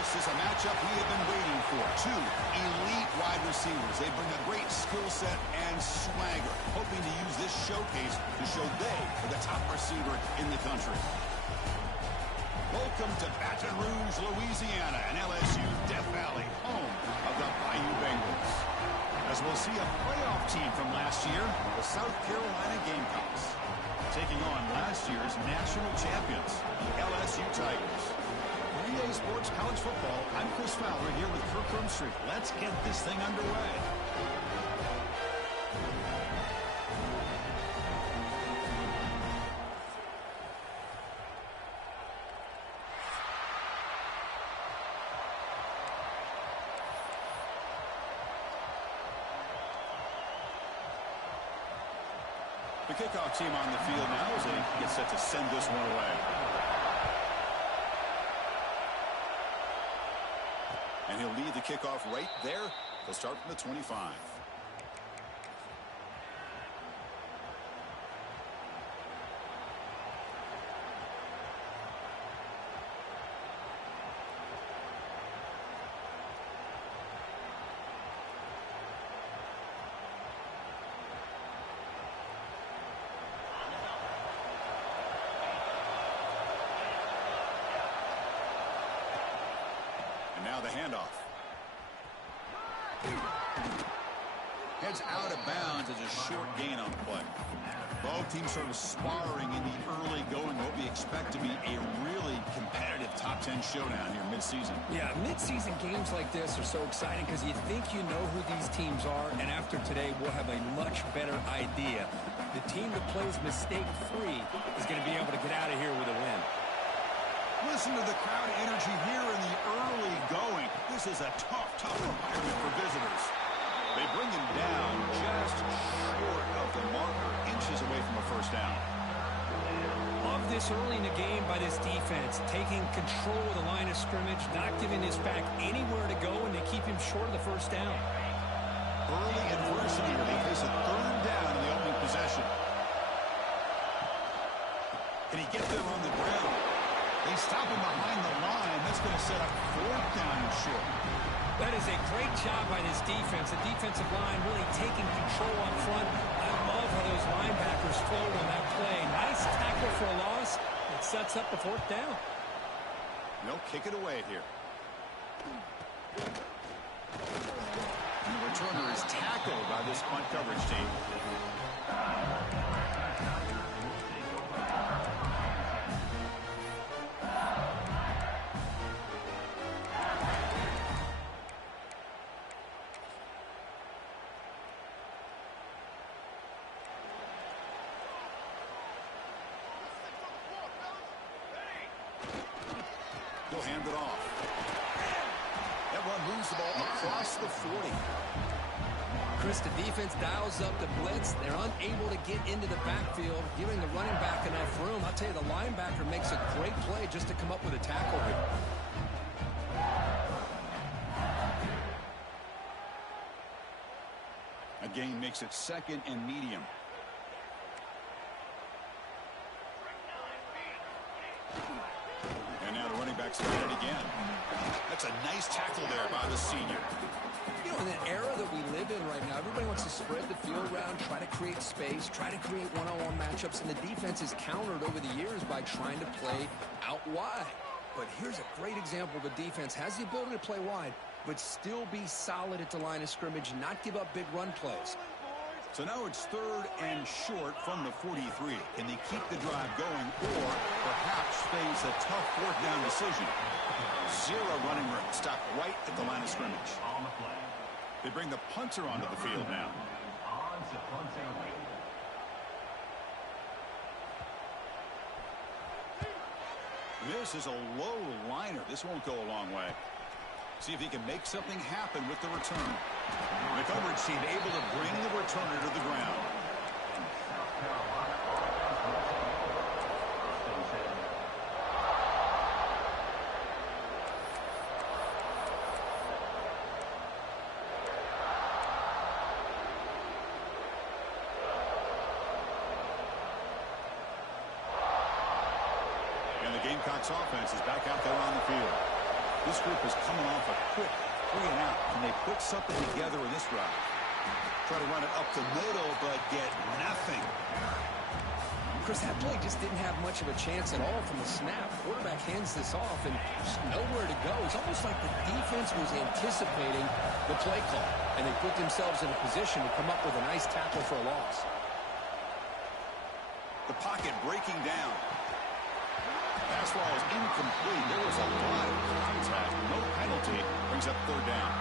This is a matchup we have been waiting for. Two elite wide receivers. They bring a great skill set and swagger, hoping to use this showcase to show they are the top receiver in the country. Welcome to Baton Rouge, Louisiana, and LSU Death Valley, home of the Bayou Bengals. As we'll see a playoff team from last year, the South Carolina Gamecocks, taking on last year's national champions, the LSU Tigers. 3A Sports College Football, I'm Chris Fowler here with Kirk Roomstreet. Let's get this thing underway. The kickoff team on the field now as they get set to send this one away. And he'll lead the kickoff right there. He'll start from the 25. Now the handoff. Heads out of bounds as a short gain on play. Both teams sort of sparring in the early going, what we expect to be a really competitive top 10 showdown here mid-season. Yeah, mid-season games like this are so exciting because you think you know who these teams are, and after today we'll have a much better idea. The team that plays mistake-free is going to be able to get out of here with a win. Listen to the crowd energy here in the early going. This is a tough environment for visitors. They bring him down just short of the marker, inches away from a first down. Love this early in the game by this defense, taking control of the line of scrimmage, not giving this back anywhere to go, and they keep him short of the first down. Early adversity where they face a third down in the opening possession. Can he get there on the ground? They stop him behind the line. That's going to set up fourth down and short. That is a great job by this defense. The defensive line really taking control up front. I love how those linebackers flowed on that play. Nice tackle for a loss. It sets up the fourth down. They'll kick it away here. And the returner is tackled by this punt coverage team. He'll hand it off. That one moves the ball across the 40. Chris, the defense dials up the blitz. They're unable to get into the backfield, giving the running back enough room. I'll tell you, the linebacker makes a great play just to come up with a tackle here. Again, makes it second and medium. And now the running back's at it again. That's a nice tackle there by the senior. You know, in the era that we live in right now, everybody wants to spread the field around, try to create space, try to create one-on-one matchups, and the defense is countered over the years by trying to play out wide. But here's a great example of a defense has the ability to play wide, but still be solid at the line of scrimmage, not give up big run plays. So now it's third and short from the 43. Can they keep the drive going or perhaps face a tough fourth down decision? Zero running room. Stop right at the line of scrimmage. They bring the punter onto the field now. This is a low liner. This won't go a long way. See if he can make something happen with the return. The coverage team able to bring the returner to the ground. And the Gamecocks offense is back out there on the field. This group is coming off a quick 3 and out. Can they put something together in this drive? Try to run it up the middle, but get nothing. Chris, that play just didn't have much of a chance at all from the snap. Quarterback hands this off, and there's nowhere to go. It's almost like the defense was anticipating the play call, and they put themselves in a position to come up with a nice tackle for a loss. The pocket breaking down. Pass ball is incomplete. There was a lot of contact. No penalty. Brings up 3rd down.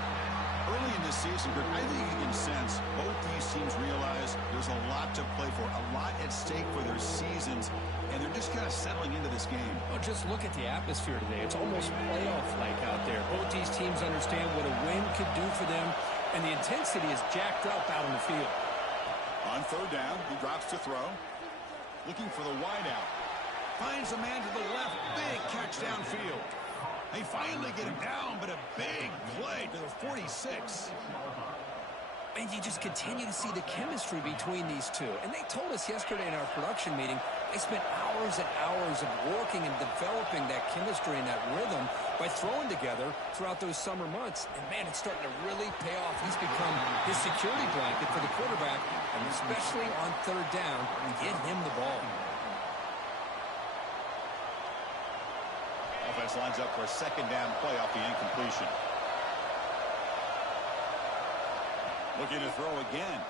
Early in this season, I think you can sense both these teams realize there's a lot to play for, a lot at stake for their seasons, and they're just kind of settling into this game. Well, just look at the atmosphere today. It's almost playoff-like out there. Both these teams understand what a win could do for them, and the intensity is jacked up out on the field. On 3rd down, he drops to throw. Looking for the wideout. Finds a man to the left. Big catch downfield. They finally get him down, but a big play to the 46. And you just continue to see the chemistry between these two. And they told us yesterday in our production meeting, they spent hours and hours of working and developing that chemistry and that rhythm by throwing together throughout those summer months. And, man, it's starting to really pay off. He's become his security blanket for the quarterback, and especially on 3rd down, get him the ball. Offense lines up for a 2nd down play off the incompletion. Looking to throw again.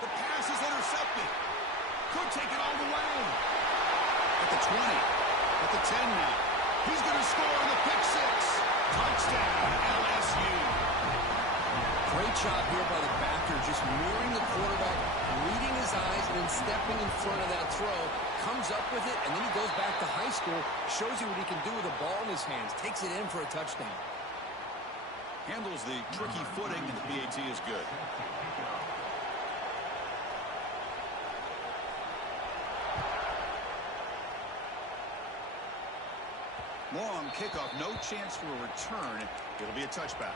The pass is intercepted. Could take it all the way. At the 20. At the 10 now. He's going to score on the pick 6. Touchdown, LSU. Great job here by the backer, just mirroring the quarterback, reading his eyes, and then stepping in front of that throw. Comes up with it, and then he goes back to high school, shows you what he can do with the ball in his hands, takes it in for a touchdown. Handles the tricky footing, and the PAT is good. Long kickoff, no chance for a return. It'll be a touchback.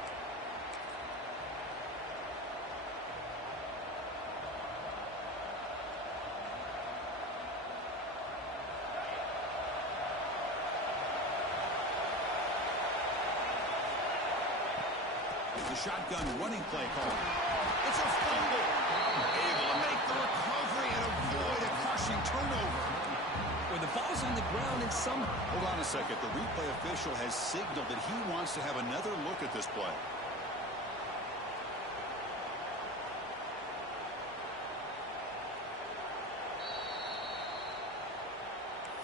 The shotgun running play call. It's a fumble. Able to make the recovery and avoid a crushing turnover. When the ball's on the ground and some... Hold on a second. The replay official has signaled that he wants to have another look at this play.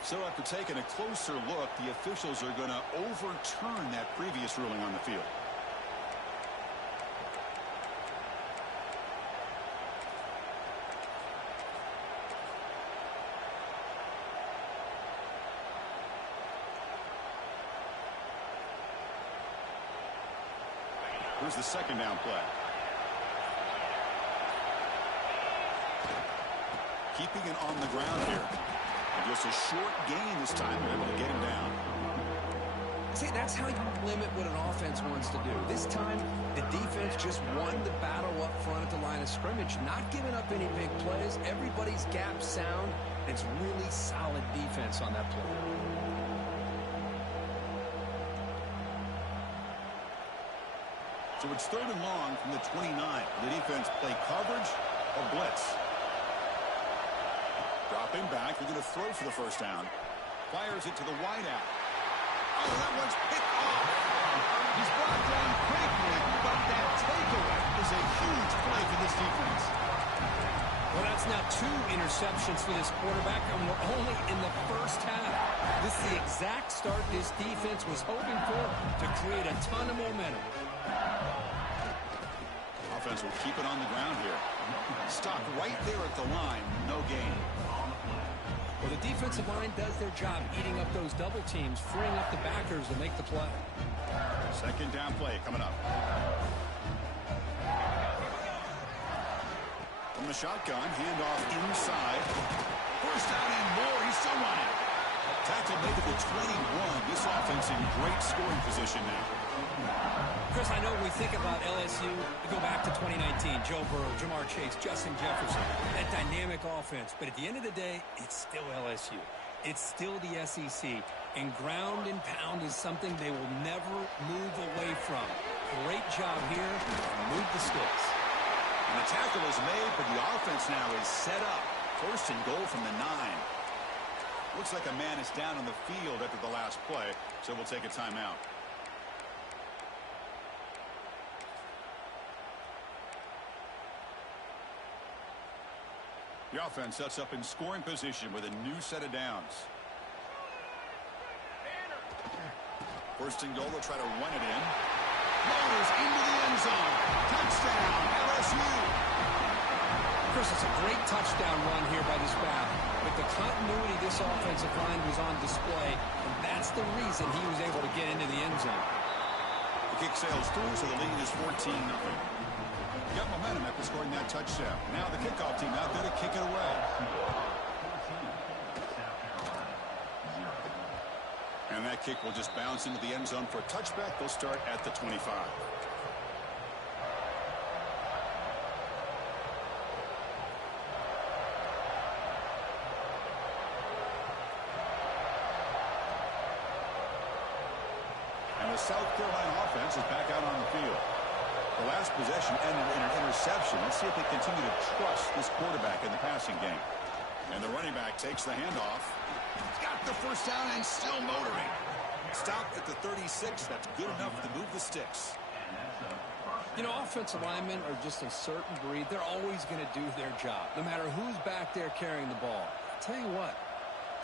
So after taking a closer look, the officials are going to overturn that previous ruling on the field. Here's the 2nd down play. Keeping it on the ground here. And just a short gain this time. They're able to get him down. See, that's how you limit what an offense wants to do. This time, the defense just won the battle up front at the line of scrimmage, not giving up any big plays. Everybody's gap sound. It's really solid defense on that play. So it's 3rd and long from the 29. The defense play coverage or blitz. Dropping back. They're going to throw for the 1st down. Fires it to the wideout. Oh, that one's picked off. He's brought down quickly, but that takeaway is a huge play for this defense. Well, that's now 2 interceptions for this quarterback, and we're only in the 1st half. This is the exact start this defense was hoping for to create a ton of momentum. Offense will keep it on the ground here. Stop right there at the line. No gain. Well, the defensive line does their job eating up those double teams, freeing up the backers to make the play. 2nd down play coming up. From the shotgun, handoff inside. 1st down and more. He's still running. Tackle made to the 21. This offense in great scoring position now. Chris, I know when we think about LSU, we go back to 2019, Joe Burrow, Jamar Chase, Justin Jefferson, that dynamic offense. But at the end of the day, it's still LSU. It's still the SEC, and ground and pound is something they will never move away from. Great job here. Move the sticks. And the tackle is made, but the offense now is set up. First and goal from the 9. Looks like a man is down on the field after the last play, so we'll take a timeout. The offense sets up in scoring position with a new set of downs. First and goal, they'll try to run it in. Floaters into the end zone. Touchdown, LSU. Chris, it's a great touchdown run here by this back. With the continuity, this offensive line was on display, and that's the reason he was able to get into the end zone. The kick sails through, so the lead is 14-0. Got momentum after scoring that touchdown. Now the kickoff team out there to kick it away. And that kick will just bounce into the end zone for a touchback. They'll start at the 25. And the South Carolina offense is back out on the field. The last possession ended in an interception. Let's see if they continue to trust this quarterback in the passing game. And the running back takes the handoff. He's got the first down and still motoring. Stopped at the 36. That's good enough to move the sticks. You know, offensive linemen are just a certain breed. They're always going to do their job, no matter who's back there carrying the ball. I'll tell you what,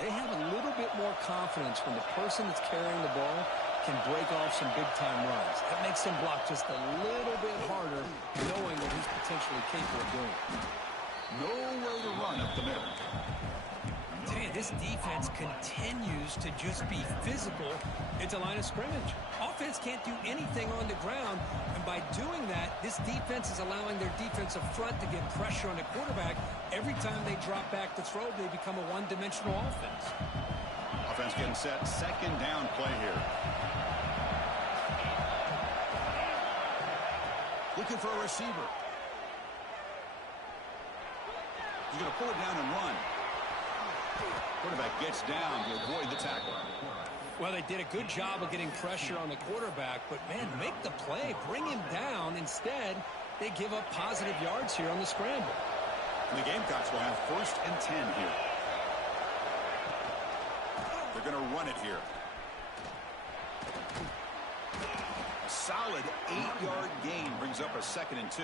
they have a little bit more confidence when the person that's carrying the ball can break off some big-time runs. That makes him block just a little bit harder, knowing what he's potentially capable of doing. Nowhere to run up the middle. I tell you, this defense continues to just be physical at the line of scrimmage. Offense can't do anything on the ground, and by doing that, this defense is allowing their defensive front to get pressure on the quarterback. Every time they drop back to throw, they become a one-dimensional offense. Offense getting set. Second down play here. Looking for a receiver. He's going to pull it down and run. Quarterback gets down to avoid the tackle. Well, they did a good job of getting pressure on the quarterback, but, man, make the play. Bring him down. Instead, they give up positive yards here on the scramble. And the Gamecocks will have first and 10 here. They're going to run it here. A solid 8-yard gain brings up a 2nd and 2.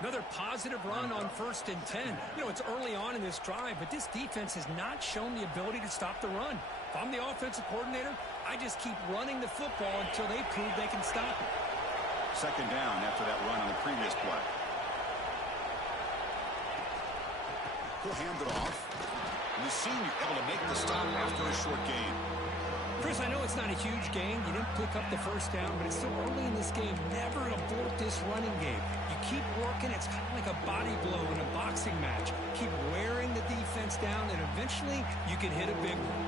Another positive run on 1st and 10. You know, it's early on in this drive, but this defense has not shown the ability to stop the run. If I'm the offensive coordinator, I just keep running the football until they prove they can stop it. Second down after that run on the previous play. He'll hand it off. And the senior able to make the stop after a short gain. Chris, I know it's not a huge gain. You didn't pick up the first down, but it's still early in this game. Never abort this running game. You keep working. It's kind of like a body blow in a boxing match. Keep wearing the defense down, and eventually you can hit a big one.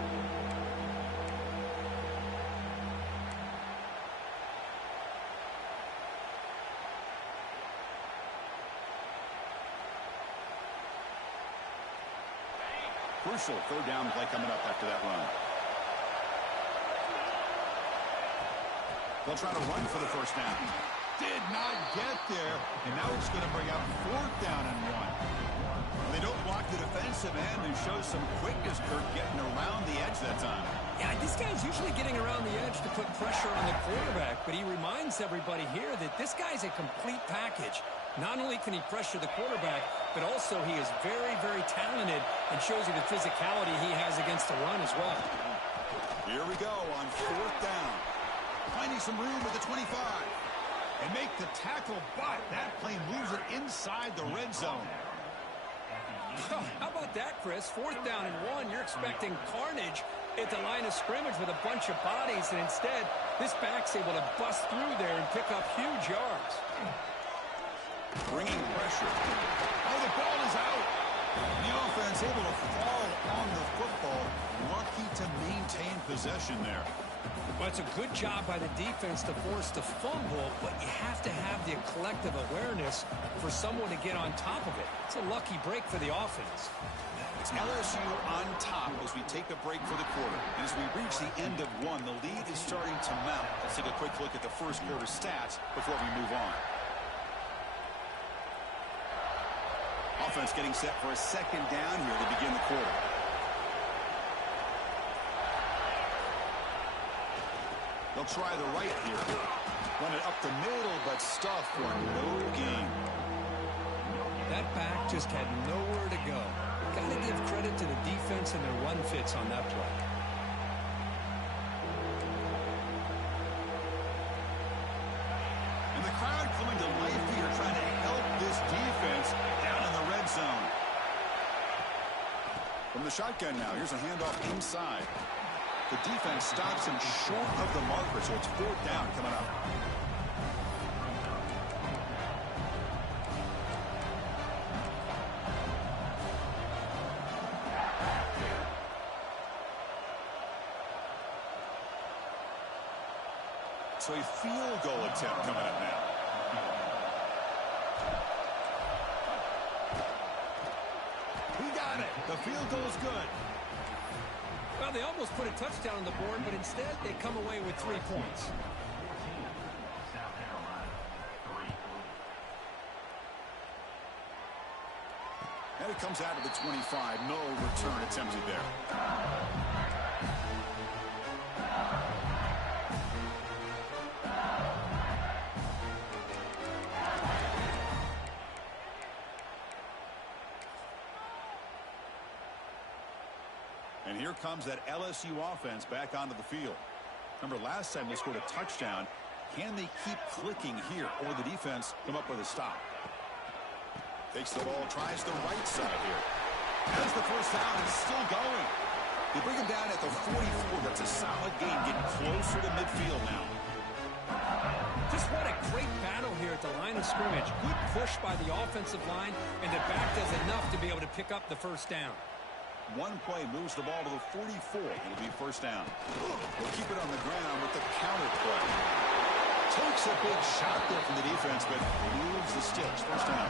Crucial third down play coming up after that run. They'll try to run for the first down. Did not get there, and now it's going to bring out 4th down and 1. They don't block the defensive end and show some quickness, Kirk, getting around the edge that time. Yeah, this guy's usually getting around the edge to put pressure on the quarterback, but he reminds everybody here that this guy's a complete package. Not only can he pressure the quarterback, but also he is very, very talented and shows you the physicality he has against the run as well. Here we go on 4th down. Finding some room at the 25. And make the tackle, but that play moves it inside the red zone. How about that, Chris? 4th down and 1. You're expecting carnage at the line of scrimmage with a bunch of bodies, and instead, this back's able to bust through there and pick up huge yards. Bringing pressure. Oh, the ball is out. The offense able to fall on the football. Lucky to maintain possession there. Well, it's a good job by the defense to force the fumble, but you have to have the collective awareness for someone to get on top of it. It's a lucky break for the offense. It's LSU on top as we take a break for the quarter. And as we reach the end of one, the lead is starting to mount. Let's take a quick look at the first quarter stats before we move on. Offense getting set for a second down here to begin the quarter. They'll try the right here. Run it up the middle, but stuff for no gain. That back just had nowhere to go. Got to give credit to the defense and their run fits on that play. And the crowd coming to life here, trying to help this defense down in the red zone. From the shotgun now, here's a handoff inside. The defense stops him short of the marker, so it's fourth down coming up. So a field goal attempt coming up now. He got it. The field goal is good. Well, they almost put a touchdown on the board, but instead they come away with 3 points. And it comes out of the 25. No return attempted there. And here comes that LSU offense back onto the field. Remember, last time they scored a touchdown. Can they keep clicking here, or the defense come up with a stop? Takes the ball, tries the right side here. There's the first down, and still going. They bring him down at the 44. That's a solid gain, getting closer to midfield now. Just what a great battle here at the line of scrimmage. Good push by the offensive line, and the back does enough to be able to pick up the first down. One play moves the ball to the 44. It'll be first down. They'll keep it on the ground with the counter play. Takes a big shot there from the defense, but moves the sticks. First down.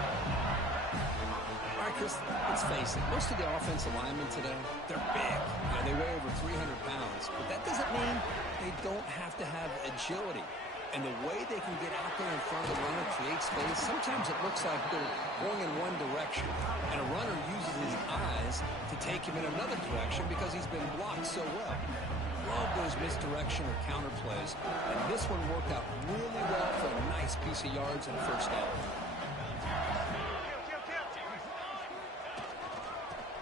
All right, Chris, let's face it. Most of the offensive linemen today, they're big. You know, they weigh over 300 pounds. But that doesn't mean they don't have to have agility. And the way they can get out there in front of the runner, create space, sometimes it looks like they're going in one direction. And a runner uses his eyes to take him in another direction because he's been blocked so well. Love those misdirection or counter plays. And this one worked out really well for a nice piece of yards and a first down.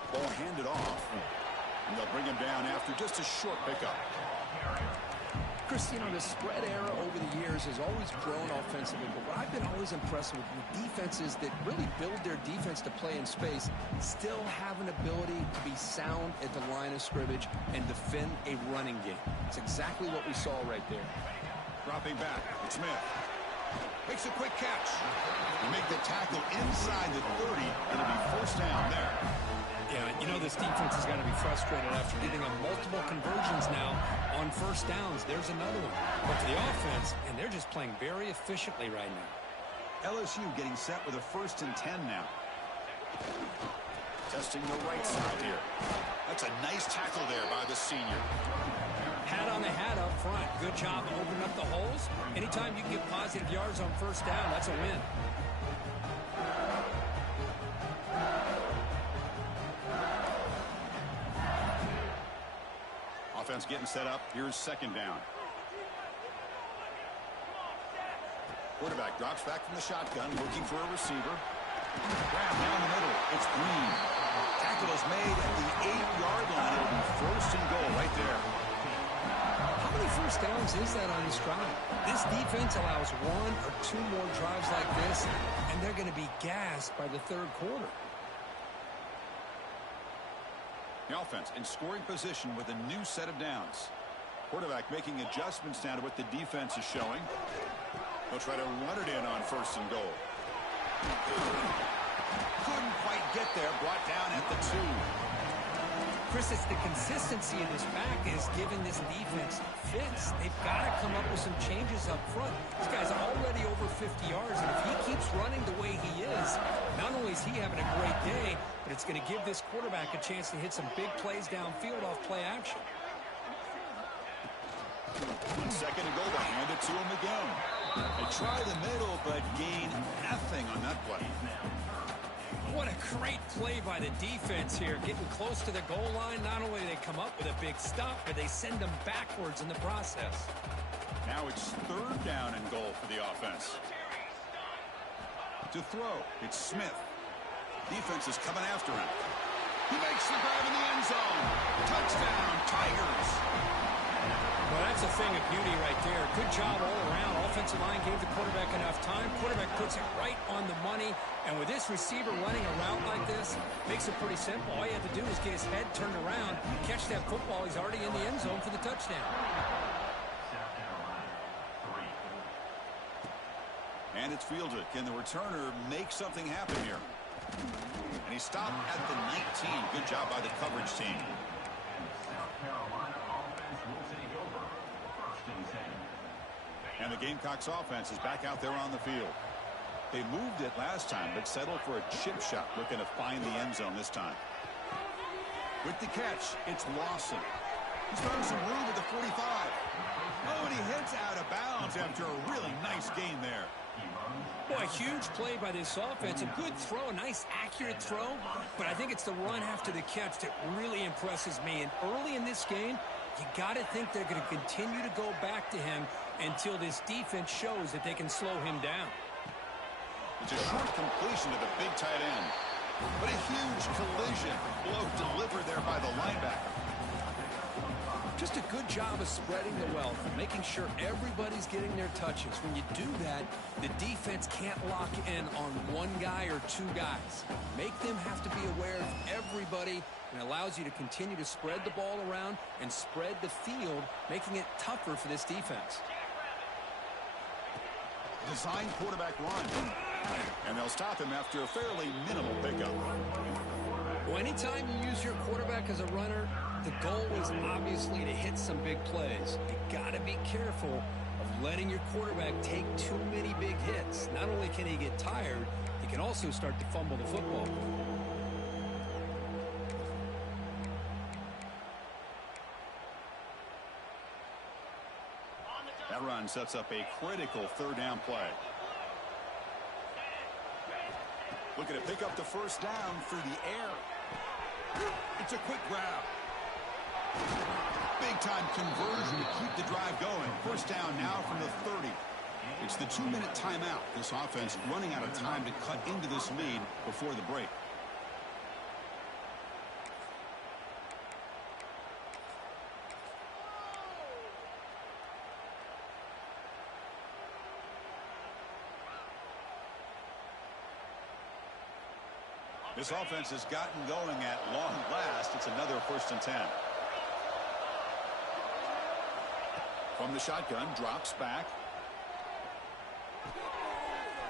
Ball handed off. And they'll bring him down after just a short pickup. Chris, you know, the spread era over the years has always grown offensively, but what I've been always impressed with defenses that really build their defense to play in space still have an ability to be sound at the line of scrimmage and defend a running game. It's exactly what we saw right there. Dropping back, it's Smith. Makes a quick catch. They make the tackle inside the 30. It'll be first down there. Yeah, you know this defense has got to be frustrated after giving them multiple conversions now on first downs. There's another one. But for the offense, and they're just playing very efficiently right now. LSU getting set with a 1st and 10 now. Testing the right side here. That's a nice tackle there by the senior. Hat on the hat up front. Good job opening up the holes. Anytime you can get positive yards on first down, that's a win. Offense getting set up. Here's second down. Quarterback drops back from the shotgun, looking for a receiver. Grab down the middle. It's Green. Tackle is made at the 8-yard line. It'll be first and goal right there. How many first downs is that on this drive? This defense allows 1 or 2 more drives like this, and they're going to be gassed by the third quarter. The offense in scoring position with a new set of downs. Quarterback making adjustments now to what the defense is showing. They'll try to run it in on first and goal. Couldn't quite get there. Brought down at the 2. Chris, it's the consistency of this back is giving this defense fits. They've got to come up with some changes up front. This guy's already over 50 yards, and if he keeps running the way he is, not only is he having a great day, but it's going to give this quarterback a chance to hit some big plays downfield off play action. 1 second to go. They hand it to him again. They try the middle, but gain nothing on that play. What a great play by the defense here. Getting close to the goal line, not only do they come up with a big stop, but they send them backwards in the process. Now it's 3rd down and goal for the offense. To throw, it's Smith. Defense is coming after him. He makes the grab in the end zone. Touchdown, Tigers. Well, that's a thing of beauty right there. Good job all around. Offensive line gave the quarterback enough time. Quarterback puts it right on the money. And with this receiver running a route like this, makes it pretty simple. All you have to do is get his head turned around, catch that football. He's already in the end zone for the touchdown. And it's fielded. Can the returner make something happen here? And he stopped at the 19. Good job by the coverage team. And the Gamecocks offense is back out there on the field. They moved it last time, but settled for a chip shot, looking to find the end zone this time. With the catch, it's Lawson. He's found some room at the 45. Oh, and he hits out of bounds after a really nice gain there. Boy, a huge play by this offense. A good throw, a nice accurate throw. But I think it's the run after the catch that really impresses me. And early in this game, you got to think they're going to continue to go back to him until this defense shows that they can slow him down. It's a short completion to the big tight end. But a huge collision. Blow delivered there by the linebacker. Just a good job of spreading the wealth, making sure everybody's getting their touches. When you do that, the defense can't lock in on one guy or two guys. Make them have to be aware of everybody, and allows you to continue to spread the ball around and spread the field, making it tougher for this defense. Design quarterback run. And they'll stop him after a fairly minimal pickup. Well, anytime you use your quarterback as a runner, the goal is obviously to hit some big plays. You got to be careful of letting your quarterback take too many big hits. Not only can he get tired, he can also start to fumble the football. That run sets up a critical 3rd down play. Looking to pick up the 1st down through the air. It's a quick grab. Big time conversion to keep the drive going. 1st down now from the 30. It's the 2-minute timeout. This offense running out of time to cut into this lead before the break. This offense has gotten going at long last. It's another 1st and 10. From the shotgun, drops back.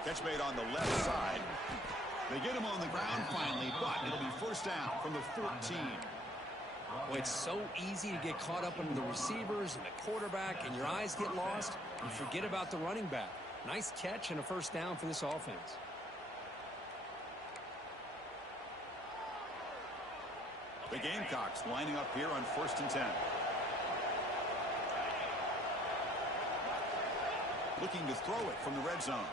Catch made on the left side. They get him on the ground finally, but it'll be 1st down from the 14. Well, it's so easy to get caught up in the receivers and the quarterback, and your eyes get lost. You forget about the running back. Nice catch and a 1st down for this offense. The Gamecocks lining up here on 1st and 10. Looking to throw it from the red zone.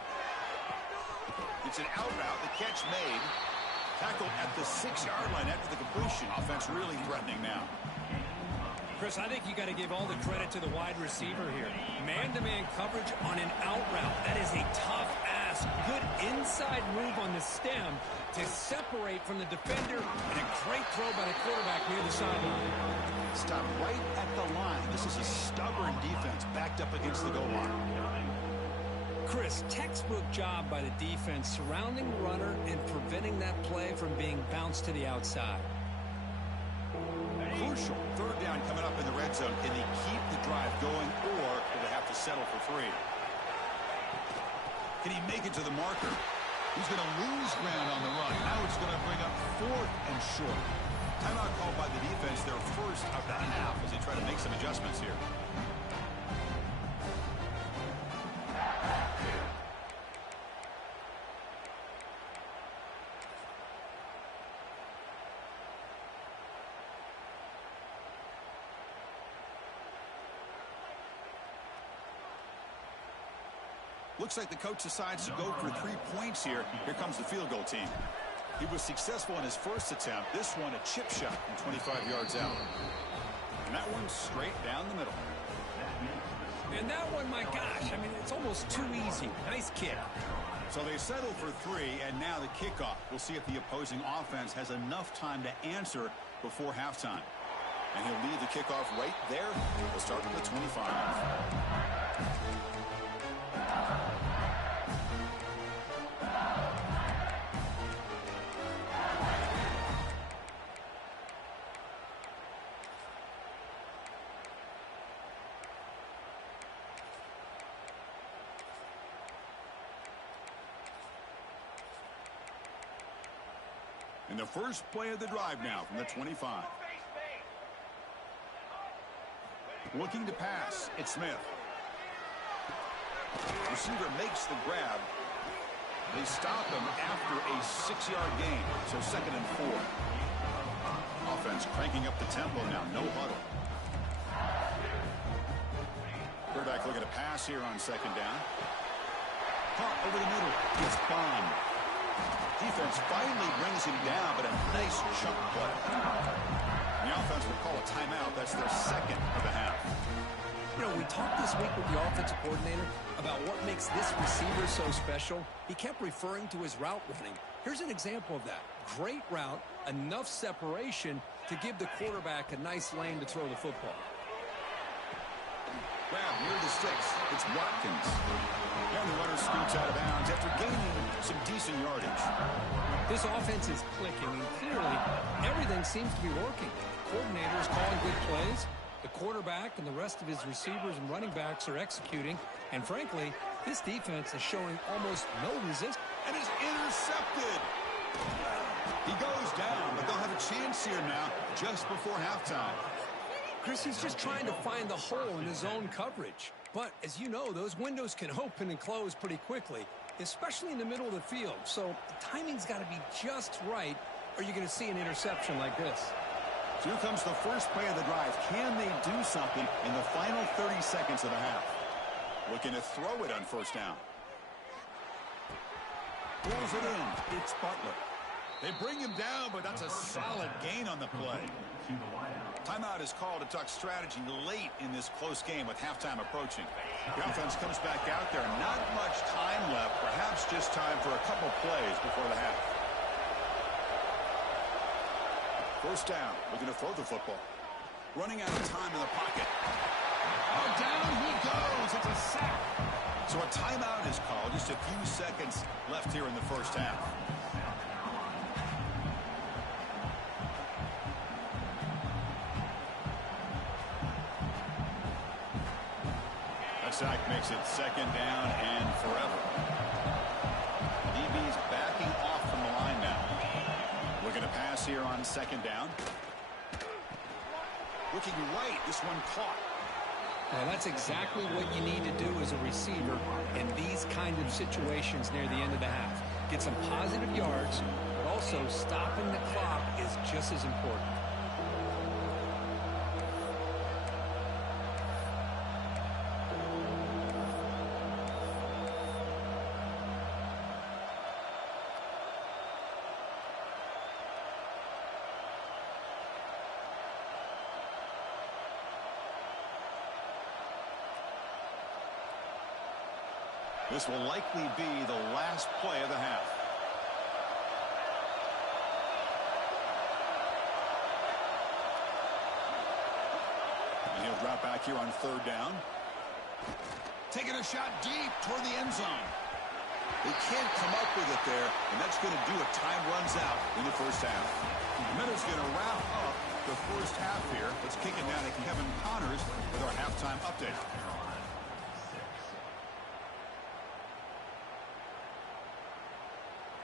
It's an out route. The catch made. Tackled at the 6-yard line after the completion. Offense really threatening now. Chris, I think you got to give all the credit to the wide receiver here. Man-to-man coverage on an out route. That is a tough ask. Good inside move on the stem to separate from the defender, and a great throw by the quarterback near the sideline. Stop right at the line. This is a stubborn defense backed up against the goal line. Chris, textbook job by the defense surrounding the runner and preventing that play from being bounced to the outside. Crucial 3rd down coming up in the red zone. Can they keep the drive going, or do they have to settle for 3? Can he make it to the marker? He's going to lose ground on the run. Now it's going to bring up 4th and short. Timeout called by the defense, their first of the half, as they try to make some adjustments here. Looks like the coach decides to go for 3 points here. Here comes the field goal team. He was successful in his first attempt. This one a chip shot from 25 yards out. And that one straight down the middle. And that one, my gosh, I mean, it's almost too easy. Nice kick. So they settle for 3, and now the kickoff. We'll see if the opposing offense has enough time to answer before halftime. And he'll leave the kickoff right there. We'll start with the 25. And the first play of the drive now from the 25. Looking to pass. It's Smith. Receiver makes the grab. They stop him after a 6-yard gain. So 2nd and 4. Offense cranking up the tempo now. No huddle. Quarterback looking to pass here on 2nd down. Caught over the middle. It's Bond. Defense finally brings him down, but a nice chunk play. The offense will call a timeout. That's their 2nd of the half. You know, we talked this week with the offensive coordinator about what makes this receiver so special. He kept referring to his route running. Here's an example of that. Great route, enough separation to give the quarterback a nice lane to throw the football. Grab near the sticks. It's Watkins. And the runner scoots out of bounds after gaining some decent yardage. This offense is clicking, and clearly everything seems to be working. The coordinator is calling good plays. The quarterback and the rest of his receivers and running backs are executing. And frankly, this defense is showing almost no resistance. And is intercepted. He goes down, but they'll have a chance here now just before halftime. Chris, he's just trying to find the hole in his own coverage. But as you know, those windows can open and close pretty quickly, especially in the middle of the field. So the timing's got to be just right, or you're going to see an interception like this. So here comes the first play of the drive. Can they do something in the final 30 seconds of the half? Looking to throw it on 1st down. Pulls it in. It's Butler. They bring him down, but that's a solid gain on the play. Timeout is called to talk strategy late in this close game with halftime approaching. The offense comes back out there. Not much time left. Perhaps just time for a couple plays before the half. 1st down. Looking to throw the football. Running out of time in the pocket. Oh, down he goes. It's a sack. So a timeout is called. Just a few seconds left here in the 1st half. Sack makes it 2nd down and forever. DB's backing off from the line now. Looking to pass here on 2nd down. Looking right. This one caught. Well, that's exactly what you need to do as a receiver in these kind of situations near the end of the half. Get some positive yards, but also stopping the clock is just as important. This will likely be the last play of the half. And he'll drop back here on 3rd down. Taking a shot deep toward the end zone. They can't come up with it there, and that's going to do it. Time runs out in the 1st half. The minute's going to wrap up the 1st half here. Let's kick it down to Kevin Connors with our halftime update.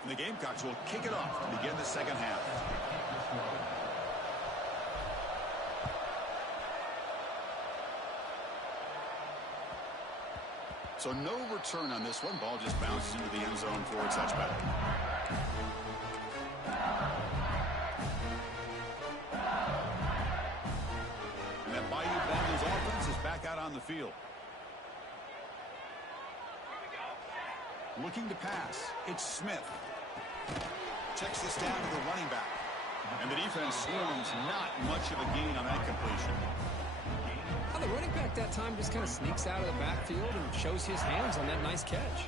And the Gamecocks will kick it off to begin the 2nd half. So no return on this one. Ball just bounces into the end zone for a touchback. And that Bayou Bengals offense is back out on the field. Looking to pass. It's Smith. Checks this down to the running back. And the defense swarms not much of a gain on that completion. Well, the running back that time just kind of sneaks out of the backfield and shows his hands on that nice catch.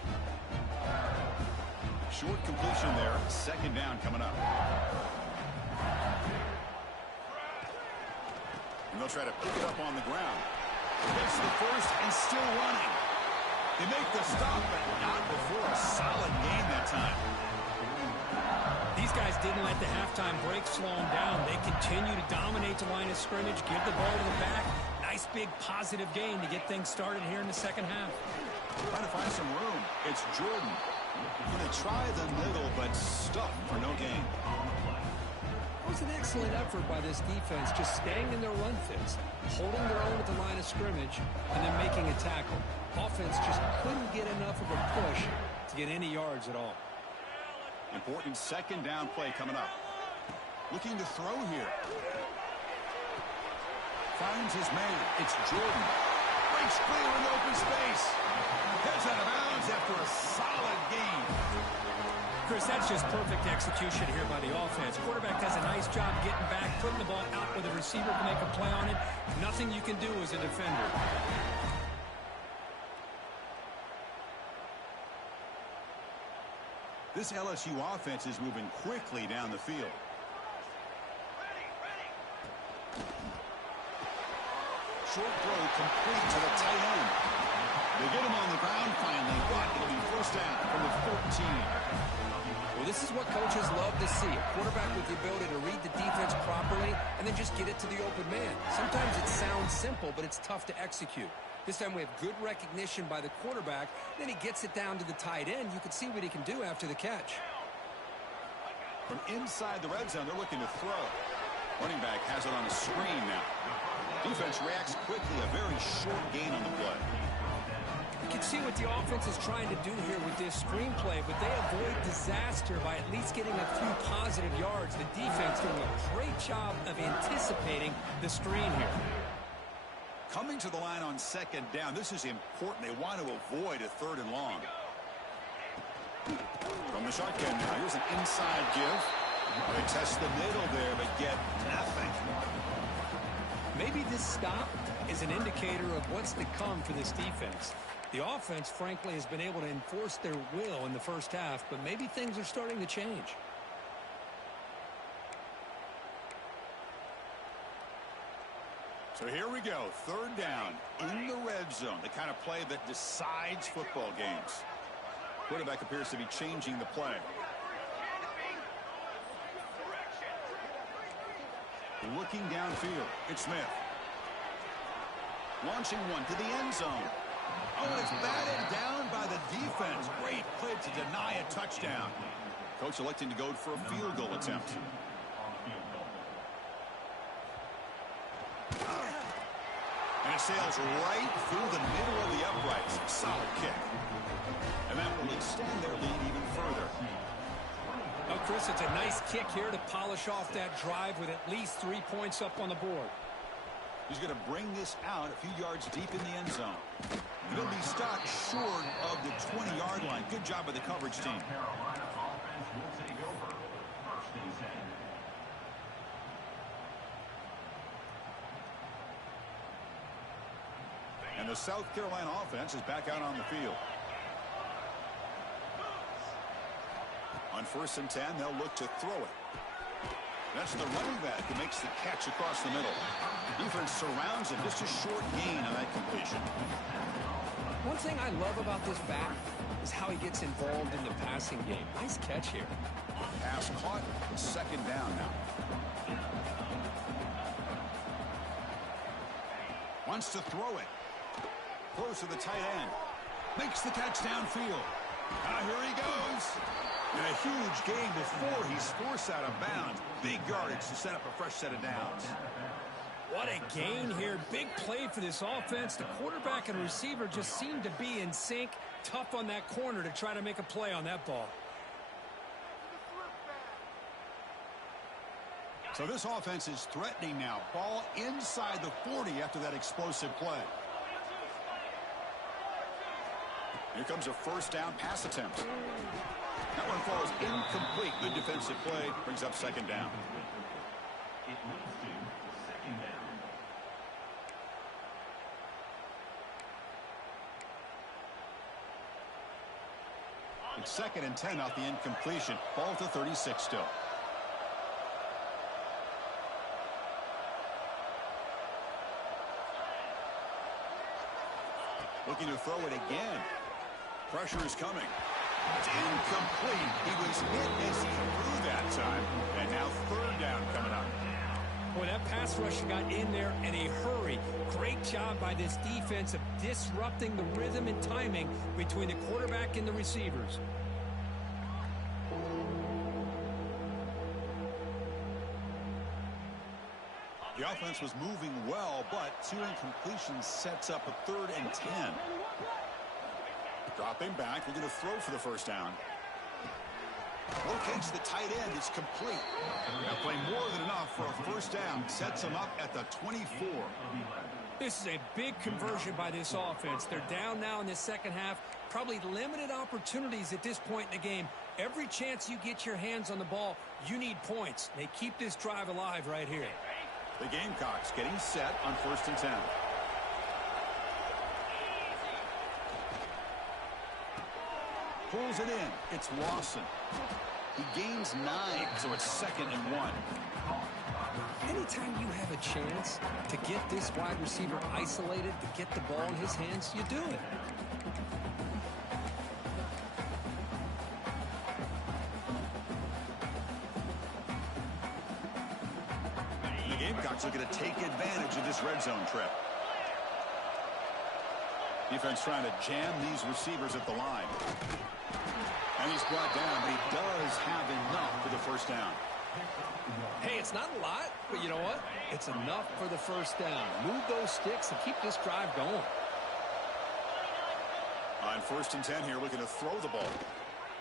Short completion there. Second down coming up. And they'll try to pick it up on the ground. Gets the first and still running. They make the stop, but not before a solid gain that time. These guys didn't let the halftime break slow them down. They continue to dominate the line of scrimmage, give the ball to the back. Nice big positive gain to get things started here in the second half. Trying to find some room. It's Jordan. Going to try the middle, but stuck for no gain. It was an excellent effort by this defense, just staying in their run fits, holding their own at the line of scrimmage, and then making a tackle. Offense just couldn't get enough of a push to get any yards at all. Important second down play coming up. Looking to throw here. Finds his man. It's Jordan. Breaks clear in open space. Heads out of bounds after a solid gain. Chris, that's just perfect execution here by the offense. Quarterback does a nice job getting back, putting the ball out where the receiver can make a play on it. Nothing you can do as a defender. This LSU offense is moving quickly down the field. Short throw complete to the tight end. They get him on the ground finally, but it'll be first down from the 14. Well, this is what coaches love to see. A quarterback with the ability to read the defense properly and then just get it to the open man. Sometimes it sounds simple, but it's tough to execute. This time we have good recognition by the quarterback. Then he gets it down to the tight end. You can see what he can do after the catch. From inside the red zone, they're looking to throw. Running back has it on a screen now. Defense reacts quickly. A very short gain on the play. You can see what the offense is trying to do here with this screenplay, but they avoid disaster by at least getting a few positive yards. The defense doing a great job of anticipating the screen here. Coming to the line on second down. This is important. They want to avoid a third and long. From the shotgun now. Here's an inside give. They test the middle there, but get nothing. Maybe this stop is an indicator of what's to come for this defense. The offense, frankly, has been able to enforce their will in the first half, but maybe things are starting to change. So here we go, third down in the red zone, the kind of play that decides football games. Quarterback appears to be changing the play. Looking downfield, it's Smith. Launching one to the end zone. Oh, it's batted down by the defense. Great play to deny a touchdown. Coach electing to go for a field goal attempt. And it sails right through the middle of the uprights. Solid kick. And that will extend their lead even further. Oh, Chris, it's a nice kick here to polish off that drive with at least 3 points up on the board. He's going to bring this out a few yards deep in the end zone. He'll be stopped short of the 20-yard line. Good job by the coverage team. And the South Carolina offense is back out on the field. On 1st and 10, they'll look to throw it. That's the running back who makes the catch across the middle. Defense surrounds him. Just a short gain on that completion. One thing I love about this back is how he gets involved in the passing game. Nice catch here. Pass caught. Second down now. Wants to throw it. Close to the tight end. Makes the catch downfield. Here he goes. And a huge gain before he's forced out of bounds. Big yardage to set up a fresh set of downs. What a gain here. Big play for this offense. The quarterback and receiver just seem to be in sync. Tough on that corner to try to make a play on that ball. So this offense is threatening now. Ball inside the 40 after that explosive play. Here comes a first down pass attempt. That one falls incomplete. Good defensive play. Brings up second down. It's 2nd and 10 off the incompletion. Ball to 36 still. Looking to throw it again. Pressure is coming. It's incomplete. He was hit as he threw that time. And now 3rd down coming up. Boy, that pass rush got in there in a hurry. Great job by this defense of disrupting the rhythm and timing between the quarterback and the receivers. The offense was moving well, but 2 incompletions sets up a 3rd and 10. Dropping back, we're going to throw for the first down. Locates the tight end. It's complete. They'll play more than enough for a first down. Sets them up at the 24. This is a big conversion by this offense. They're down now in the second half. Probably limited opportunities at this point in the game. Every chance you get your hands on the ball, you need points. They keep this drive alive right here. The Gamecocks getting set on 1st and 10. Pulls it in. It's Lawson. He gains 9, so it's 2nd and 1. Anytime you have a chance to get this wide receiver isolated, to get the ball in his hands, you do it. The Gamecocks looking to take advantage of this red zone trip. Defense trying to jam these receivers at the line. And he's brought down, but he does have enough for the first down. Hey, it's not a lot, but you know what? It's enough for the first down. Move those sticks and keep this drive going. On 1st and 10 here, looking to throw the ball.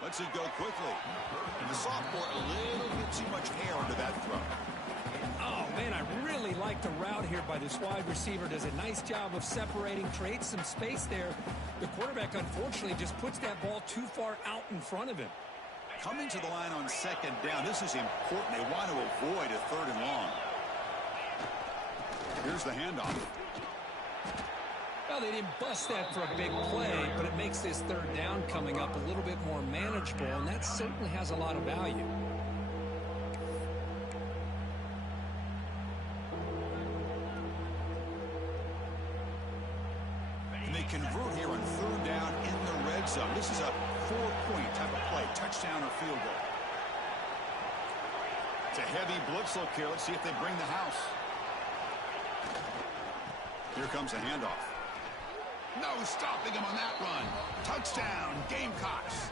Lets it go quickly. And the sophomore, a little bit too much air into that throw. Oh, man, I really like the route here by this wide receiver. Does a nice job of separating, creates some space there. The quarterback, unfortunately, just puts that ball too far out in front of him. Coming to the line on 2nd down. This is important. They want to avoid a 3rd and long. Here's the handoff. Well, they didn't bust that for a big play, but it makes this 3rd down coming up a little bit more manageable, and that certainly has a lot of value. And they convert here on 3rd down in the red zone. This is a 4-point type of play, touchdown or field goal. It's a heavy blitz look here. Let's see if they bring the house. Here comes a handoff. No stopping him on that run. Touchdown, Gamecocks.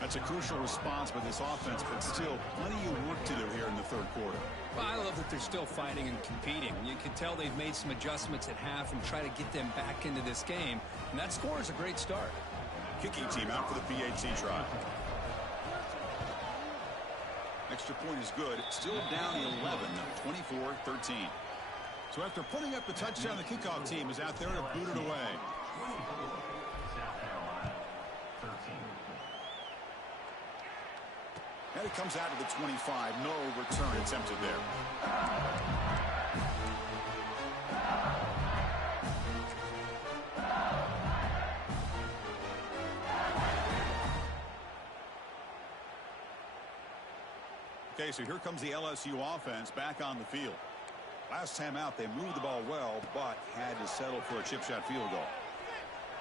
That's a crucial response by this offense, but still plenty of work to do here in the 3rd quarter. Well, I love that they're still fighting and competing. You can tell they've made some adjustments at half and try to get them back into this game. And that score is a great start. Kicking team out for the PAT try. Extra point is good. Still down 11, 24-13. So after putting up the touchdown, the kickoff team is out there to boot it away. And it comes out to the 25. No return attempted there. Okay, so here comes the LSU offense back on the field. Last time out, they moved the ball well, but had to settle for a chip shot field goal.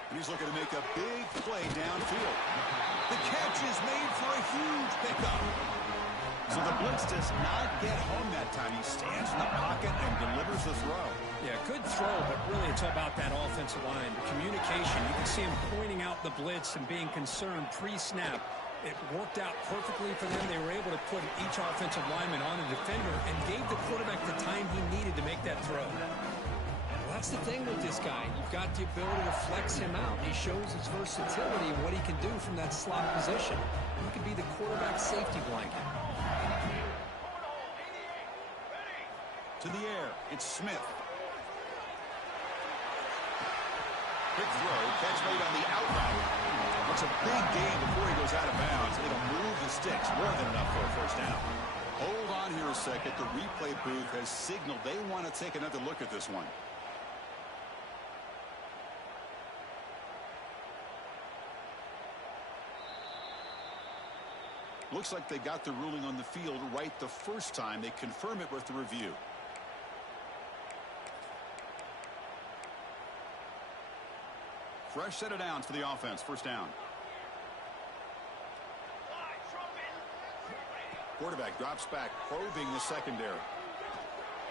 And he's looking to make a big play downfield. The catch is made for a huge pickup. So the blitz does not get home that time. He stands in the pocket and delivers the throw. Yeah, good throw, but really it's all about that offensive line. The communication, you can see him pointing out the blitz and being concerned pre-snap. It worked out perfectly for them. They were able to put each offensive lineman on a defender and gave the quarterback the time he needed to make that throw. Well, that's the thing with this guy. You've got the ability to flex him out. He shows his versatility and what he can do from that slot position. He could be the quarterback safety blanket. To the air, it's Smith. Quick throw, catch made on the outright. It's a big gain before he goes out of bounds. It'll move the sticks, more than enough for a first down. Hold on here a second. The replay booth has signaled they want to take another look at this one. Looks like they got the ruling on the field right the first time. They confirm it with the review. Fresh set of downs for the offense. First down. Quarterback drops back, probing the secondary.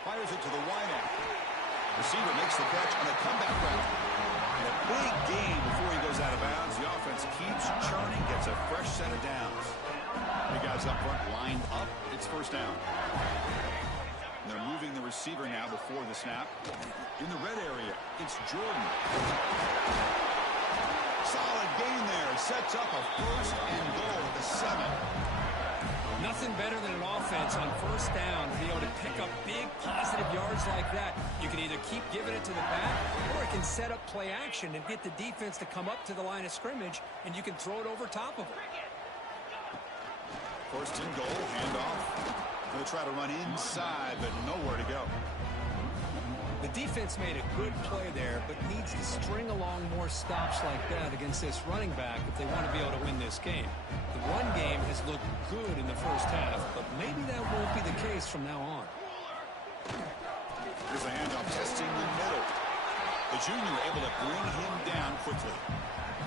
Fires it to the wideout. Receiver makes the catch on a comeback route. And a big gain before he goes out of bounds. The offense keeps churning, gets a fresh set of downs. The guys up front lined up. It's first down. And they're moving the receiver now before the snap. In the red area, it's Jordan. Solid gain there. Sets up a first and goal at the 7. Nothing better than an offense on first down to be able to pick up big positive yards like that. You can either keep giving it to the back, or it can set up play action and get the defense to come up to the line of scrimmage, and you can throw it over top of them. First and goal, handoff. Going to try to run inside, but nowhere to go. The defense made a good play there, but needs to string along more stops like that against this running back if they want to be able to win this game. The run game has looked good in the first half, but maybe that won't be the case from now on. Here's a handoff testing the middle. The junior able to bring him down quickly.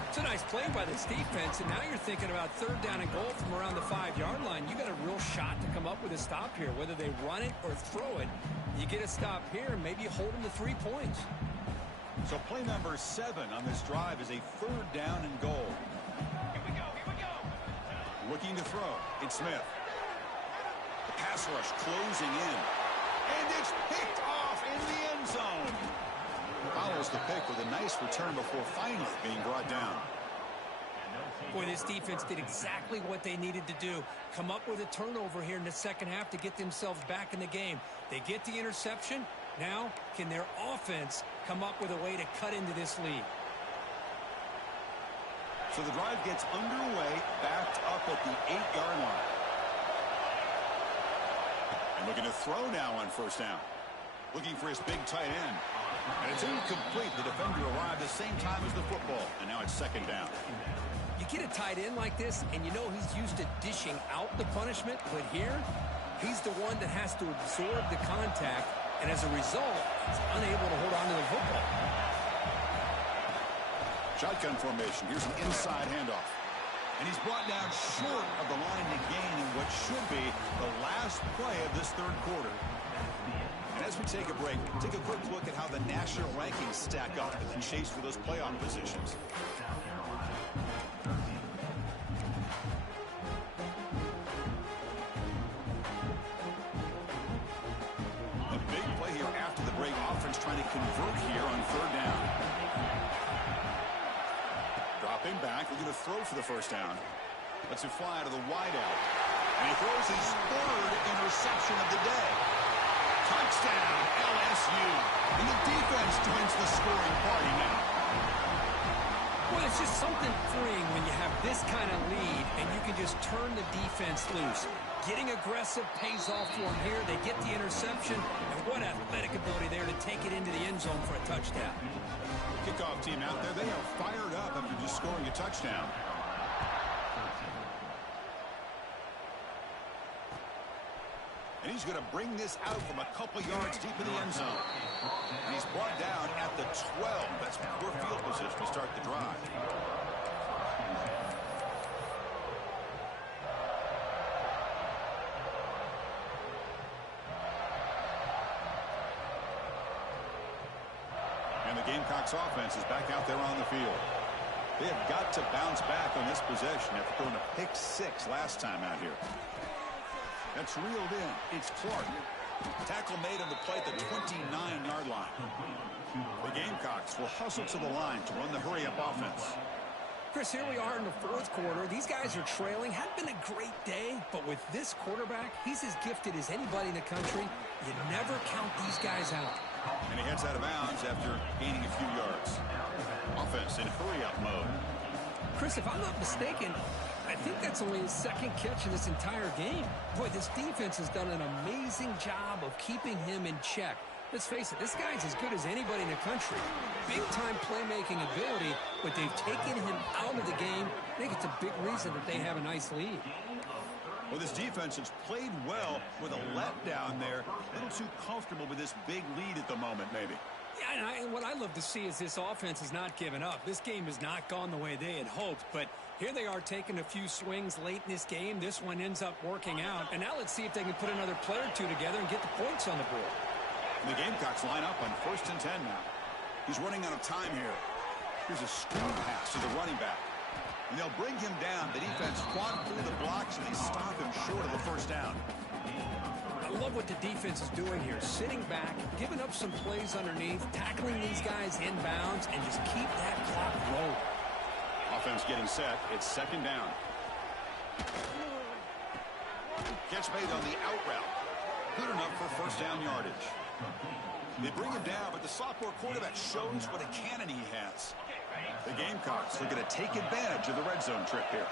It's a nice play by this defense, and now you're thinking about third down and goal from around the 5-yard line. You got a real shot to come up with a stop here, whether they run it or throw it. You get a stop here, maybe hold them to 3 points. So play number 7 on this drive is a third down and goal. Here we go. Looking to throw. It's Smith. The pass rush closing in. And it's picked off in the end zone. Follows the pick with a nice return before finally being brought down. Boy, this defense did exactly what they needed to do. Come up with a turnover here in the second half to get themselves back in the game. They get the interception. Now, can their offense come up with a way to cut into this lead? So the drive gets underway, backed up at the 8-yard line. And looking to throw now on first down. Looking for his big tight end. And it's incomplete. The defender arrived the same time as the football. And now it's second down. You get a tight end like this, and you know he's used to dishing out the punishment. But here, he's the one that has to absorb the contact. And as a result, he's unable to hold on to the football. Shotgun formation. Here's an inside handoff. And he's brought down short of the line to gain in what should be the last play of this third quarter. And as we take a break, take a quick look at how the national rankings stack up in the chase for those playoff positions. A big play here after the break. Offense trying to convert here on third down. Dropping back, looking to throw for the first down. Lets it fly out of the wideout. And he throws his third interception of the day. Touchdown, LSU. And the defense joins the scoring party now. Well, it's just something freeing when you have this kind of lead and you can just turn the defense loose. Getting aggressive pays off for them here. They get the interception. And what athletic ability there to take it into the end zone for a touchdown. Kickoff team out there, they are fired up after just scoring a touchdown. And he's going to bring this out from a couple yards deep in the end zone. And he's brought down at the 12. That's poor field position to start the drive. And the Gamecocks offense is back out there on the field. They have got to bounce back on this possession after throwing a pick 6 last time out here. That's reeled in. It's Clark. Tackle made on the play at the 29-yard line. The Gamecocks will hustle to the line to run the hurry-up offense. Chris, here we are in the fourth quarter. These guys are trailing. Hadn't been a great day, but with this quarterback, he's as gifted as anybody in the country. You never count these guys out. And he heads out of bounds after gaining a few yards. Offense in hurry-up mode. Chris, if I'm not mistaken, I think that's only his second catch in this entire game. Boy, this defense has done an amazing job of keeping him in check. Let's face it, this guy's as good as anybody in the country. Big-time playmaking ability, but they've taken him out of the game. I think it's a big reason that they have a nice lead. Well, this defense has played well with a letdown there. A little too comfortable with this big lead at the moment, maybe. Yeah, and what I love to see is this offense has not given up. This game has not gone the way they had hoped, but here they are taking a few swings late in this game. This one ends up working out, and now let's see if they can put another play or two together and get the points on the board. And the Gamecocks line up on 1st and 10 now. He's running out of time here. Here's a screen pass to the running back. And they'll bring him down. The defense fought through the blocks, and they stop him short of the first down. I love what the defense is doing here. Sitting back, giving up some plays underneath, tackling these guys inbounds, and just keep that clock rolling. Offense getting set. It's 2nd down. Catch made on the out route. Good enough for first down yardage. They bring him down, but the sophomore quarterback shows what a cannon he has. The Gamecocks are going to take advantage of the red zone trip here.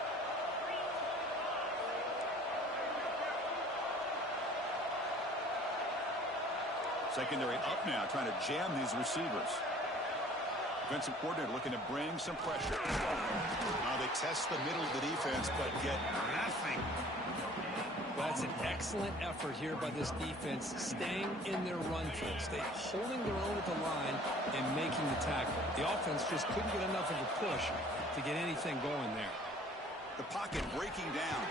Secondary up now, trying to jam these receivers. Defensive coordinator looking to bring some pressure. Now they test the middle of the defense, but get nothing. That's an excellent effort here by this defense, staying in their run field, holding their own at the line and making the tackle. The offense just couldn't get enough of a push to get anything going there. The pocket breaking down.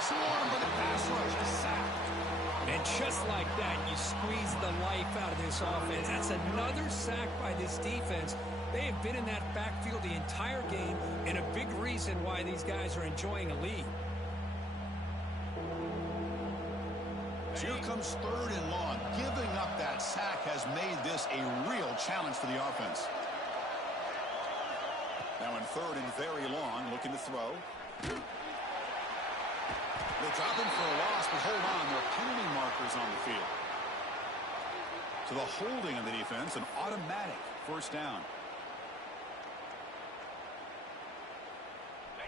Swarmed by the pass rush, a sack. And just like that, you squeeze the life out of this offense. That's another sack by this defense. They have been in that backfield the entire game, and a big reason why these guys are enjoying a lead. Here comes 3rd and long. Giving up that sack has made this a real challenge for the offense. Now in 3rd and very long, looking to throw. They drop him for a loss, but hold on. There are penalty markers on the field. So the holding on the defense, an automatic first down.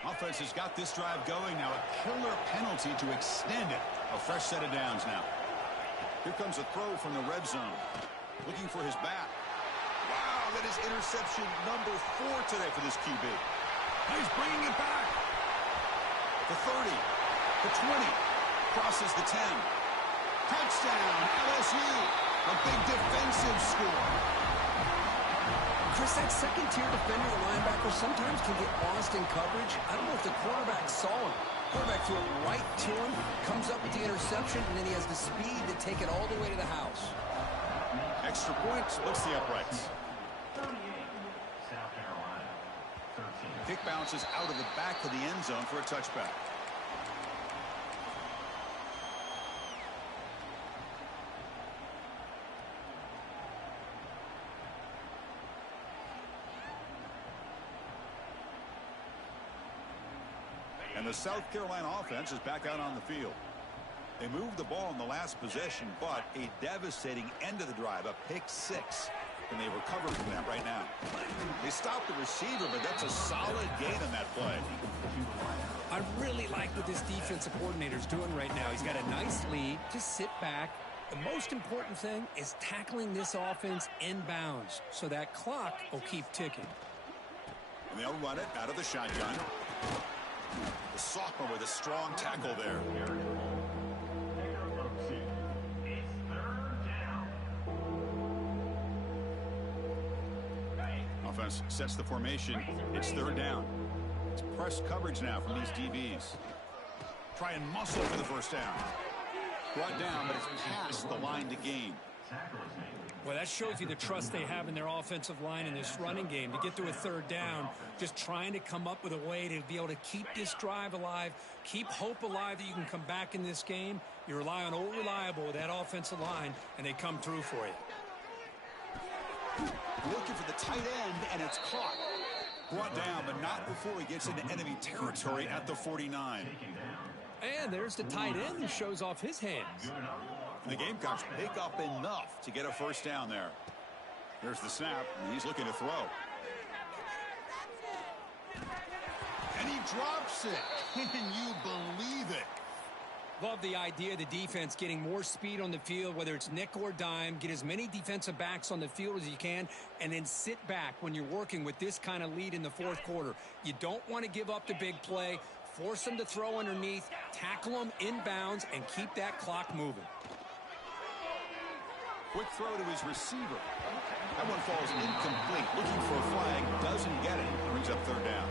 Offense has got this drive going now. A killer penalty to extend it. A fresh set of downs now. Here comes a throw from the red zone. Looking for his back. Wow, that is interception number 4 today for this QB. He's bringing it back. The 30. The 20. Crosses the 10. Touchdown, LSU. A big defensive score. Chris, that second-tier defender, the linebacker, sometimes can get lost in coverage. I don't know if the quarterback saw him. Quarterback threw it right to him, comes up with the interception, and then he has the speed to take it all the way to the house. Extra point splits the uprights. Kick bounces out of the back of the end zone for a touchback. And the South Carolina offense is back out on the field. They moved the ball in the last possession, but a devastating end of the drive, a pick 6. And they recover from that right now. They stopped the receiver, but that's a solid gain on that play. I really like what this defensive coordinator is doing right now. He's got a nice lead. Just sit back. The most important thing is tackling this offense inbounds, so that clock will keep ticking. And they'll run it out of the shotgun. The sophomore with a strong tackle there. Offense sets the formation. It's 3rd down. It's press coverage now from these DBs. Try and muscle for the first down. Brought down, but it's past the line to gain. Well, that shows you the trust they have in their offensive line in this running game. To get to a third down, just trying to come up with a way to be able to keep this drive alive, keep hope alive that you can come back in this game. You rely on Old Reliable with that offensive line, and they come through for you. Looking for the tight end, and it's caught. Brought down, but not before he gets into enemy territory at the 49. And there's the tight end who shows off his hands. The Gamecocks pick up enough to get a first down there. There's the snap, and he's looking to throw. And he drops it. Can you believe it? Love the idea of the defense getting more speed on the field, whether it's nickel or dime. Get as many defensive backs on the field as you can, and then sit back when you're working with this kind of lead in the fourth quarter. You don't want to give up the big play. Force them to throw underneath, tackle them inbounds, and keep that clock moving. Quick throw to his receiver. That one falls incomplete. Looking for a flag, doesn't get it. Brings up third down.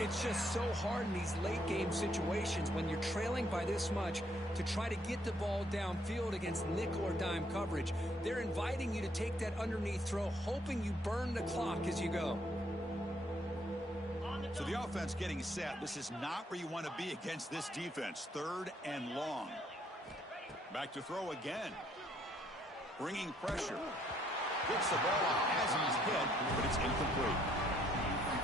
It's just so hard in these late-game situations when you're trailing by this much to try to get the ball downfield against nickel or dime coverage. They're inviting you to take that underneath throw, hoping you burn the clock as you go. So the offense getting set. This is not where you want to be against this defense. Third and long. Back to throw again. Bringing pressure. Gets the ball out as he's hit, but it's incomplete.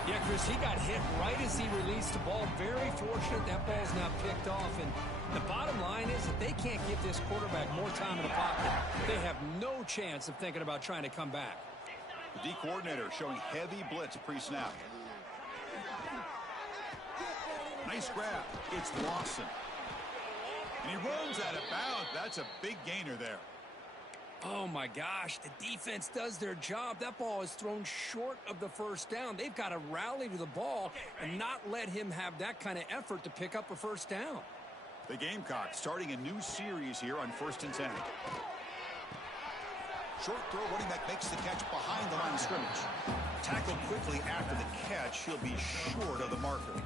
Yeah, Chris, he got hit right as he released the ball. Very fortunate that ball's now picked off. And the bottom line is that they can't give this quarterback more time in the pocket. They have no chance of thinking about trying to come back. The D coordinator showing heavy blitz pre-snap. Nice grab. It's Lawson. And he runs out of bounds. That's a big gainer there. Oh, my gosh. The defense does their job. That ball is thrown short of the first down. They've got to rally to the ball and not let him have that kind of effort to pick up a first down. The Gamecocks starting a new series here on 1st and 10. Short throw, running back makes the catch behind the line of scrimmage. Tackled quickly after the catch. He'll be short of the marker.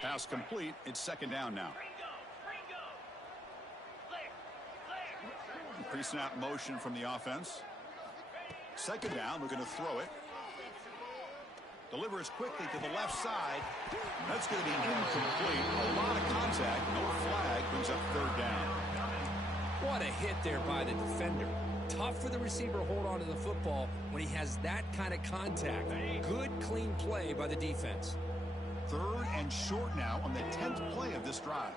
Pass complete. It's second down now. Pre-snap motion from the offense. Second down. We're going to throw it. Delivers quickly to the left side. That's going to be incomplete. A lot of contact. No flag. Brings up third down. What a hit there by the defender. Tough for the receiver to hold on to the football when he has that kind of contact. Good, clean play by the defense. Third and short now on the 10th play of this drive.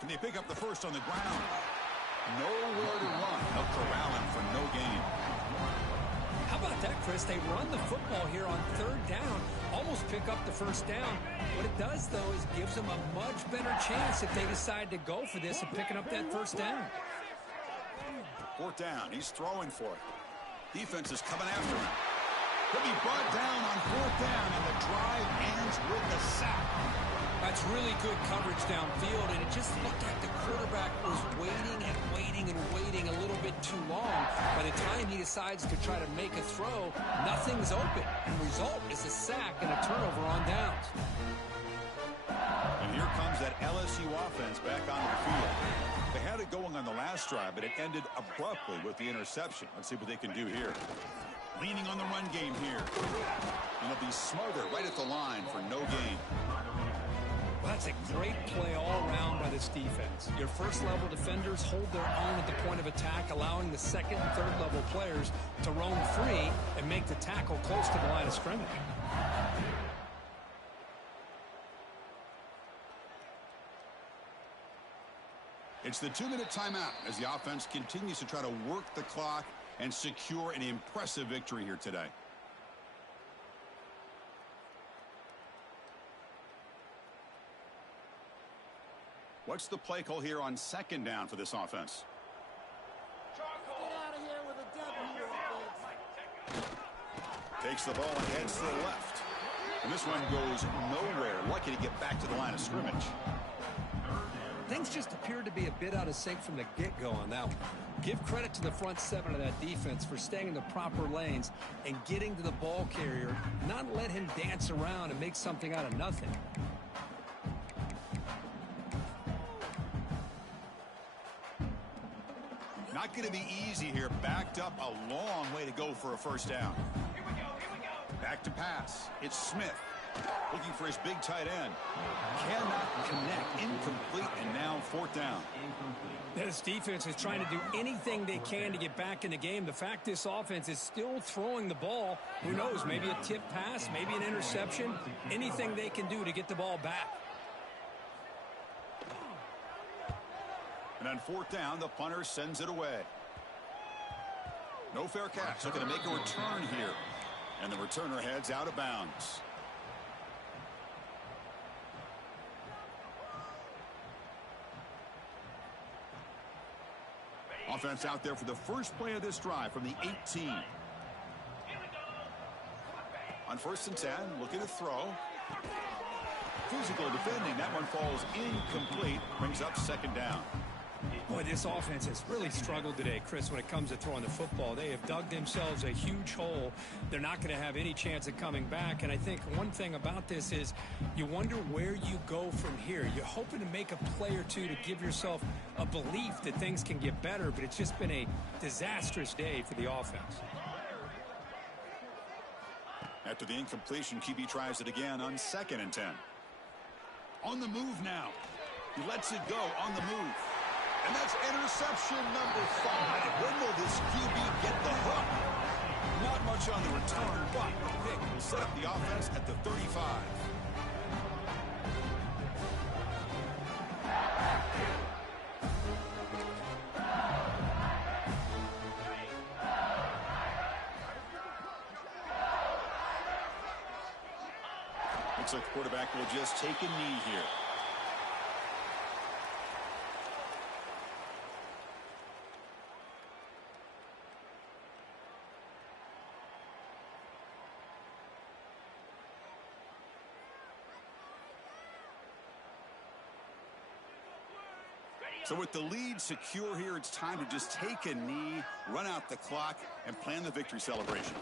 Can they pick up the first on the ground? Nowhere to run. They'll corral him for no gain. How about that, Chris? They run the football here on third down, almost pick up the first down. What it does, though, is gives them a much better chance if they decide to go for this and picking up that first down. Fourth down. He's throwing for it. Defense is coming after him. He'll be brought down on fourth down, and the drive ends with the sack. That's really good coverage downfield, and it just looked like the quarterback was waiting and waiting and waiting a little bit too long. By the time he decides to try to make a throw, nothing's open. And the result is a sack and a turnover on downs. And here comes that LSU offense back onto the field. They had it going on the last drive, but it ended abruptly with the interception. Let's see what they can do here. Leaning on the run game here. And they'll be smothered right at the line for no gain. Well, that's a great play all around by this defense. Your first-level defenders hold their own at the point of attack, allowing the second and third-level players to roam free and make the tackle close to the line of scrimmage. It's the 2-minute timeout as the offense continues to try to work the clock and secure an impressive victory here today. What's the play call here on second down for this offense? Get out of here with a W, offense. Takes the ball and heads to the left. And this one goes nowhere. Lucky to get back to the line of scrimmage. Things Things just appeared to be a bit out of sync from the get-go on that one. Give credit to the front seven of that defense for staying in the proper lanes and getting to the ball carrier, not let him dance around and make something out of nothing. Not going to be easy here. Backed up a long way to go for a first down. Back to pass. It's Smith. Looking for his big tight end. Cannot connect. Incomplete, and now fourth down. This defense is trying to do anything they can to get back in the game. The fact this offense is still throwing the ball, who knows, maybe a tip pass, maybe an interception, anything they can do to get the ball back. And on fourth down, the punter sends it away. No fair catch. Looking to make a return here. And the returner heads out of bounds. Offense out there for the first play of this drive from the 18. On 1st and 10, looking to throw. Physical defending. That one falls incomplete. Brings up second down. Boy, this offense has really struggled today, Chris, when it comes to throwing the football. They have dug themselves a huge hole. They're not going to have any chance of coming back. And I think one thing about this is you wonder where you go from here. You're hoping to make a play or two to give yourself a belief that things can get better, but it's just been a disastrous day for the offense. After the incompletion, QB tries it again on 2nd and 10. On the move now. He lets it go on the move. And that's interception number 5. When will this QB get the hook? Not much on the return, but the pick will set up the offense at the 35. Looks like the quarterback will just take a knee here. So with the lead secure here, it's time to just take a knee, run out the clock, and plan the victory celebration.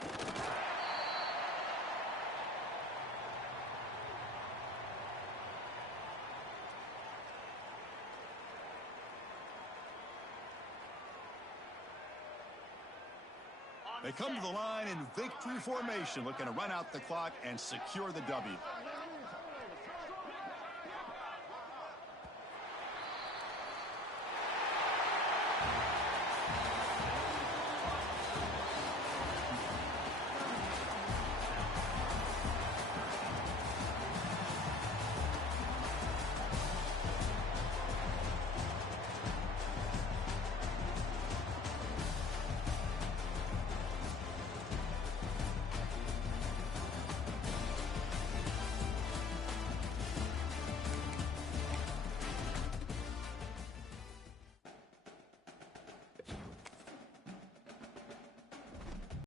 They come to the line in victory formation, looking to run out the clock and secure the W.